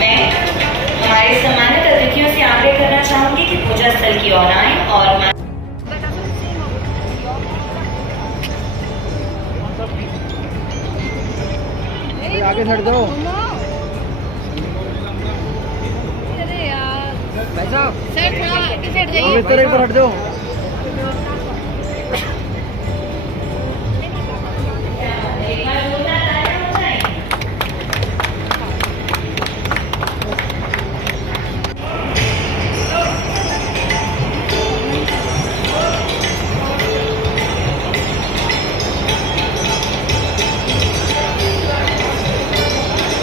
मैं हमारे सम्मानित अतिथियों से आग्रह करना चाहूंगी कि पूजा स्थल की ओर आएं और आगे हट दो अरे यार भाई साहब, सर थोड़ा आगे से हट जाइए। इस तरह एक बार हट जाओ।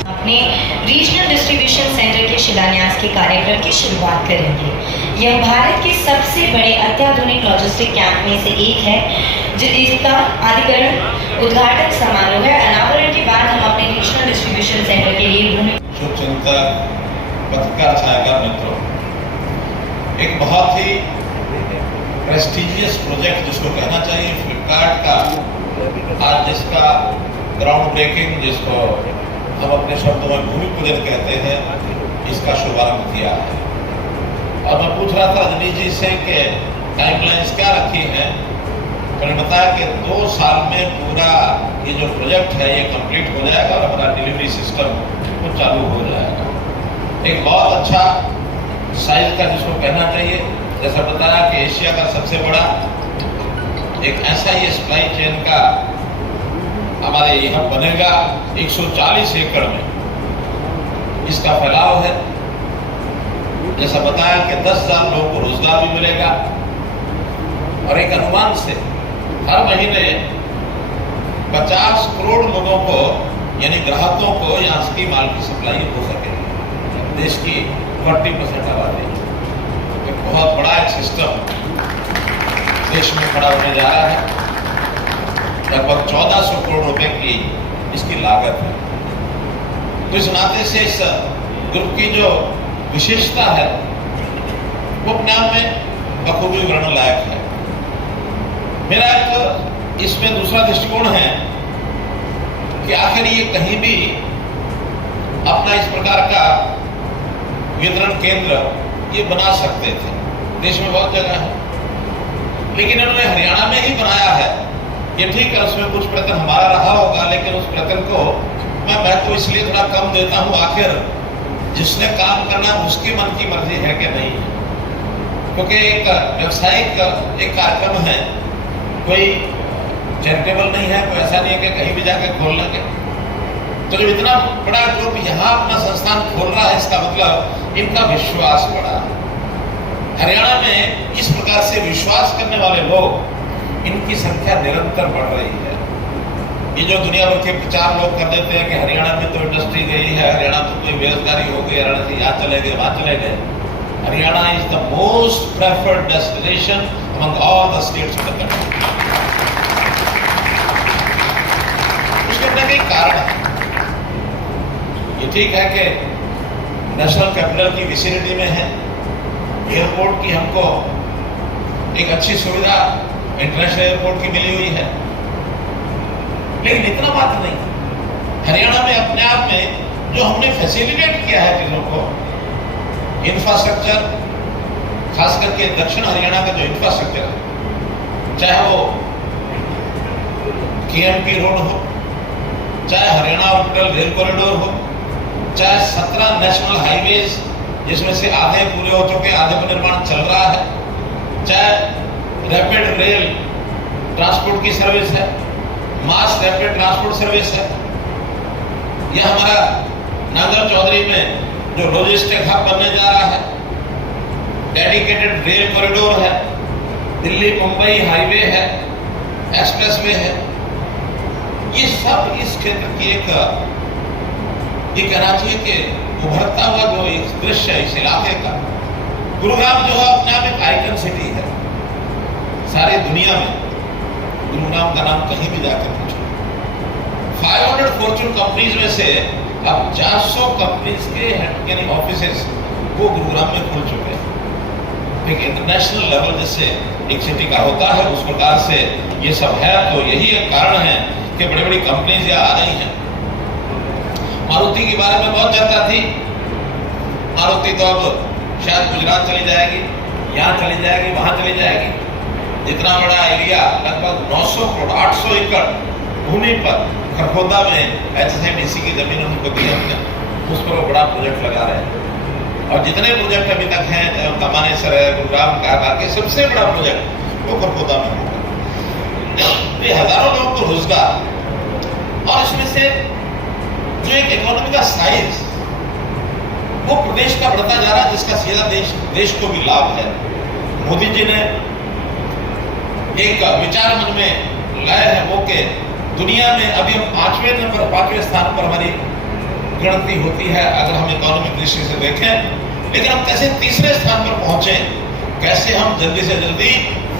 अपने रीजनल डिस्ट्रीब्यूशन सेंटर के शिलान्यास के कार्यक्रम की शुरुआत करेंगे। यह भारत के सबसे बड़े अत्याधुनिक लॉजिस्टिक कैंप में से एक है, जिसका अधिकरण उद्घाटन समारोह है। अनावरण के बाद हम अपने रीजनल डिस्ट्रीब्यूशन सेंटर के लिए भूमि शुभचिंतक पत्रकार छायाकार मित्रों, एक बहुत ही प्रेस्टिजियस प्रोजेक्ट जिसको कहना चाहिए फ्लिपकार्ट का, आज जिसका ग्राउंड ब्रेकिंग, जिसको हम अपने शब्दों में भूमि पूजन कहते हैं, इसका शुभारंभ किया है। और मैं पूछ रहा था रजनी जी से कि टाइमलाइंस क्या रखी है, तो उन्होंने बताया कि 2 साल में पूरा ये जो प्रोजेक्ट है ये कंप्लीट हो जाएगा और हमारा डिलीवरी सिस्टम वो चालू हो जाएगा। एक बहुत अच्छा साइज का जिसको कहना चाहिए, जैसा बताया कि एशिया का सबसे बड़ा एक ऐसा ही सप्लाई चेन का हमारे यहाँ बनेगा 140 एकड़ में इसका फैलाव है। जैसा बताया कि 10,000 लोगों को रोजगार भी मिलेगा और एक अनुमान से हर महीने 50 करोड़ लोगों को यानी ग्राहकों को यहाँ की माल की सप्लाई हो सकेगी। देश की 40% आबादी, एक बहुत बड़ा एक सिस्टम देश में खड़ा होने जा रहा है। लगभग 1400 करोड़ रुपए की इसकी लागत है। तो इस नाते से इस ग्रुप की जो विशेषता है वो अपने आप में बखूबी वर्णन लायक है। मेरा एक इसमें दूसरा दृष्टिकोण है कि आखिर ये कहीं भी अपना इस प्रकार का वितरण केंद्र ये बना सकते थे, देश में बहुत जगह है, लेकिन इन्होंने हरियाणा में ही बनाया है। ये ठीक है, उसमें कुछ प्रयत्न हमारा रहा होगा, लेकिन उस प्रयत्न को मैं तो इसलिए थोड़ा कम देता हूँ, आखिर जिसने काम करना उसकी मन की मर्जी है कि नहीं है। क्योंकि एक व्यवसायिक एक कार्यक्रम है, कोई चैरिटेबल नहीं है, कोई ऐसा नहीं है कि कहीं भी जाके खोल लेंगे। तो जब इतना बड़ा ग्रुप यहाँ अपना संस्थान खोल रहा है, इसका मतलब इनका विश्वास बड़ा है। हरियाणा में इस प्रकार से विश्वास करने वाले लोग, इनकी संख्या निरंतर बढ़ रही है। ये जो दुनिया भर के प्रचार लोग कर देते हैं कि हरियाणा में तो इंडस्ट्री गई है, हरियाणा तो कोई बेरोजगारी हो गई, हरियाणा से यहाँ चले गए वहाँ चले गए। Haryana is the most preferred destination among all the states of the country. उसके अंदर एक कारण है। ये ठीक है कि नेशनल कैपिटल की विसिनिटी में है, एयरपोर्ट की हमको एक अच्छी सुविधा इंटरनेशनल एयरपोर्ट की मिली हुई है, लेकिन इतना बात नहीं। हरियाणा में अपने आप में जो हमने फैसिलिटेट किया है चीजों को, इंफ्रास्ट्रक्चर, खास करके दक्षिण हरियाणा का जो इंफ्रास्ट्रक्चर है, चाहे वो केएमपी रोड हो, चाहे हरियाणा ऑर्बिटल रेल कॉरिडोर हो, चाहे 17 नेशनल हाईवेज जिसमें से आधे पूरे हो चुके, आधे का निर्माण चल रहा है, चाहे रैपिड रेल ट्रांसपोर्ट की सर्विस है, मास रैपिड ट्रांसपोर्ट सर्विस है, यह हमारा नांगल चौधरी में जो लॉजिस्टिक हब बनने जा रहा है, डेडिकेटेड रेल कॉरिडोर है, दिल्ली मुंबई हाईवे है, एक्सप्रेसवे है। ये सब इस क्षेत्र की एक ये कहना चाहिए कि उभरता हुआ जो एक दृश्य है इस इलाके का। गुरुग्राम जो है अपने आप एक आइकन सिटी है सारी दुनिया में। गुरुग्राम का नाम कहीं भी जाकर पूछो। 500 फॉर्च्यून कंपनीज में से अब 400 कंपनीज के यानी ऑफिसेस वो गुरुग्राम में खुल चुके हैं। एक इंटरनेशनल लेवल जैसे एक सिटी का होता है, उस प्रकार से ये सब है। तो यही एक कारण है कि बड़ी बड़ी कंपनीज यहाँ आ रही हैं। मारुति के बारे में बहुत चर्चा थी मारुति तो अब शायद गुजरात चली जाएगी, यहाँ चली जाएगी, वहाँ चली जाएगी। इतना बड़ा एरिया, लगभग 900 करोड़ 800 एकड़ भूमि पर खरखोदा में HSIDC की जमीन उनको दी हमने, उस पर वो बड़ा प्रोजेक्ट लगा रहे हैं। और जितने प्रोजेक्ट अभी तक हैं, चाहे कमानेसर है, गुरुग्राम का के सबसे बड़ा प्रोजेक्ट वो खरखोदा में होगा। ये हजारों लोगों को रोजगार, और इसमें से जो एक इकोनॉमी का साइज वो प्रदेश का बढ़ता जा रहा है, जिसका सीधा देश को भी लाभ है। मोदी जी ने एक विचार मन में लाया है वो कि दुनिया में अभी हम 5वें स्थान पर हमारी गिनती होती है अगर हम इकोनॉमिक दृष्टि से देखें, लेकिन हम कैसे तीसरे स्थान पर पहुंचे, कैसे हम जल्दी से जल्दी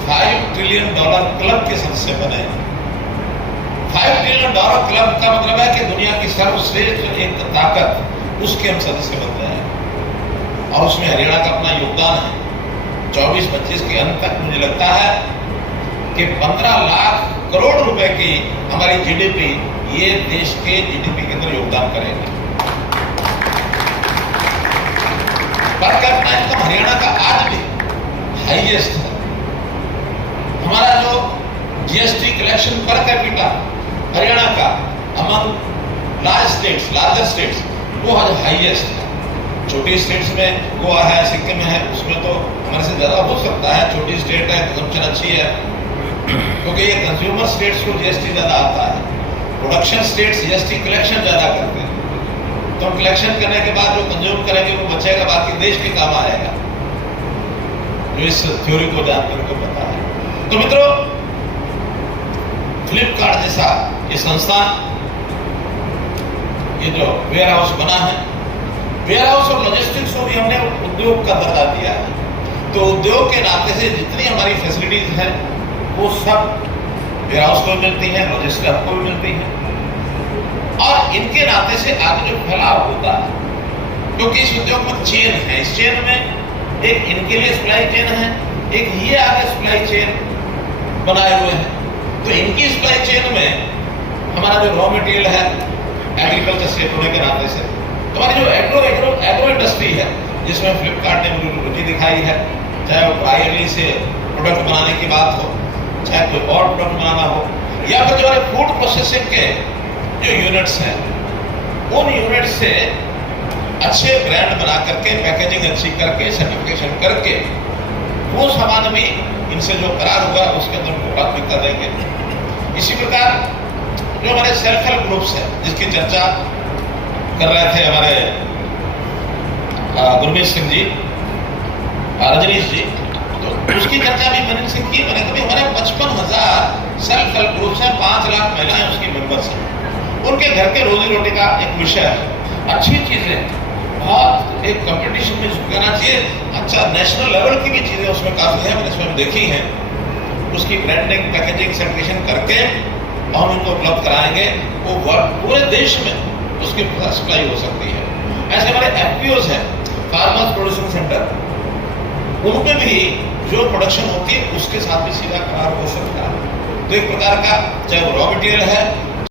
$5 ट्रिलियन क्लब के सदस्य बने। $5 ट्रिलियन क्लब का मतलब है कि दुनिया की सर्वश्रेष्ठ एक ताकत, उसके हम सदस्य बन रहे हैं। और उसमें हरियाणा का अपना योगदान है। 24-25 के अंत तक मुझे लगता है कि 15 लाख करोड़ रुपए की हमारी GDP ये देश के GDP के अंदर योगदान करेगी। पर कैपिटा इनकम हरियाणा का आज भी हाईएस्ट है। हमारा जो GST collection per capita Haryana का अमंग लार्जर स्टेट्स वो आज हाईएस्ट है। छोटी स्टेट्स में गोवा है, सिक्किम है, उसमें तो हमारे से ज्यादा हो सकता है। छोटी स्टेट है, कंजम्पशन अच्छी है, क्योंकि ये कंज्यूमर स्टेट्स को GST ज्यादा आता है। प्रोडक्शन स्टेट्स GST कलेक्शन ज्यादा करते हैं, तो हम कलेक्शन करने के बाद जो कंज्यूम करेंगे वो बचेगा, बाकी देश के काम आएगा। जो इस थ्योरी को जानकर को पता है। तो मित्रों, फ्लिपकार्ट जैसा ये संस्थान, ये जो वेयर हाउस बना है, वेयर हाउस और लॉजिस्टिक्स को भी हमने उद्योग का दर्जा दिया है। तो उद्योग के नाते से जितनी हमारी फैसिलिटीज हैं वो सब वेयर हाउस को मिलती है, लॉजिस्टिक्स को भी मिलती है। और इनके नाते से आगे जो फैलाव होता है, क्योंकि इस उद्योग में चेन है, इस चेन में एक इनके लिए सप्लाई चेन है, एक ये आगे सप्लाई चेन बनाए हुए हैं। तो इनकी सप्लाई चेन में हमारा जो रॉ मटेरियल है एग्रीकल्चर से होने के नाते से, तो हमारी जो एग्रो इंडस्ट्री है जिसमें फ्लिपकार्ट ने मुझे रुचि दिखाई है, चाहे वो प्रायरली से प्रोडक्ट बनाने की बात हो, चाहे कोई और प्रोडक्ट बनाना हो, या फिर जो हमारे फूड प्रोसेसिंग के जो यूनिट्स हैं, उन यूनिट से अच्छे ब्रांड बना करके, पैकेजिंग अच्छी करके, सर्टिफिकेशन करके, वो सामान भी इनसे जो करार हुआ उसके अंदर उनको प्राथमिकता देंगे। इसी प्रकार जो हमारे सेल्फ हेल्प ग्रुप्स हैं, जिसकी चर्चा कर रहे थे हमारे गुरमीत सिंह जी, रजनीश जी, तो उसकी चर्चा भी मैंने से की। मैंने कभी हमारे 55,000 सेल्फ हेल्प ग्रुप्स हैं, 5 लाख महिलाएं उसकी मेंबर्स हैं। उनके घर के रोजी रोटी का एक विषय है, अच्छी चीजें, बहुत एक कंपटीशन में कहना चाहिए, अच्छा नेशनल लेवल की भी चीजें उसमें काफी है, मैंने उसमें देखी हैं। उसकी ब्रांडिंग, पैकेजिंग, सर्टिफिकेशन करके हम उनको उपलब्ध कराएंगे, वो पूरे देश में उसकी सप्लाई हो सकती है। ऐसे हमारे FPOs हैं, फार्मर्स प्रोड्यूसिंग सेंटर, उनपे भी जो प्रोडक्शन होती है उसके साथ भी सीधा करार हो सकता है। तो एक प्रकार का चाहे वो रॉ मटेरियल है